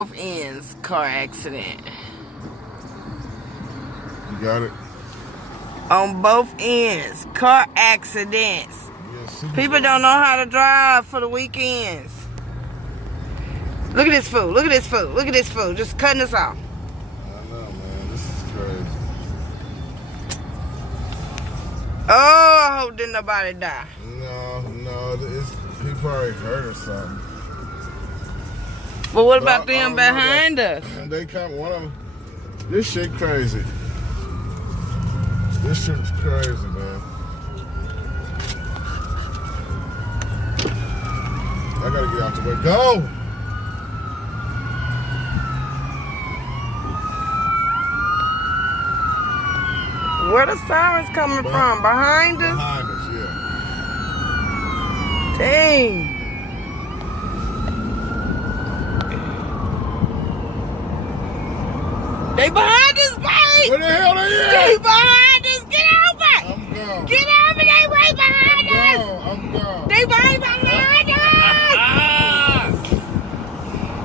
Both ends car accident. You got it? On both ends, car accidents. People don't know how to drive for the weekends. Look at this fool. Look at this fool. Look at this fool. Just cutting us off. I know, man. This is crazy. Oh, I hope didn't nobody die. No. He probably hurt or something. But what about them behind us? They come, one of them. This shit crazy. This shit's crazy, man. I gotta get out the way. Go! Where the sirens coming from? Behind us? Behind us, yeah. Dang. They behind us, babe! Where the hell they at? They behind us! Get over! I'm gone. Get over! They right behind us! I'm gone. They right behind us!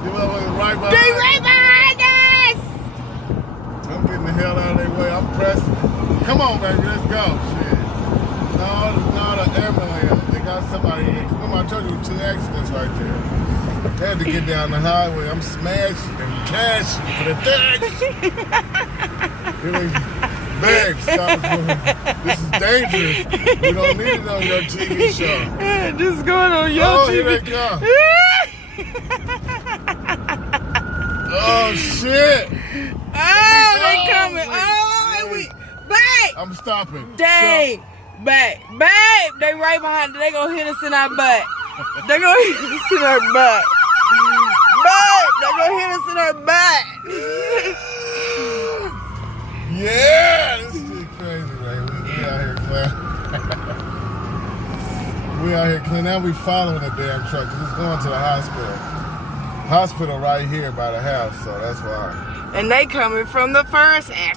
You know, right behind They right behind us! I'm getting the hell out of their way. I'm pressing. Come on, baby, let's go. Shit. No, the ambulance. They got somebody. Remember, I told you 2 accidents right there. I had to get down the highway. I'm smashing and cashing for the thing. Babe, stop it. This is dangerous. We don't need it on your TV show. Just going on your Oh, TV. here they come. Oh, shit. Oh, they coming. Oh, and we. Babe! I'm stopping. Dang. Babe, they right behind us. They gonna hit us in our butt. They gonna hit us in our butt. Babe, they gonna hit us in our butt. Yeah, this is crazy, man. We out here clean. We out here clean. Now we following the damn truck because it's going to the hospital. Hospital right here by the house, so that's why. And they coming from the first accident.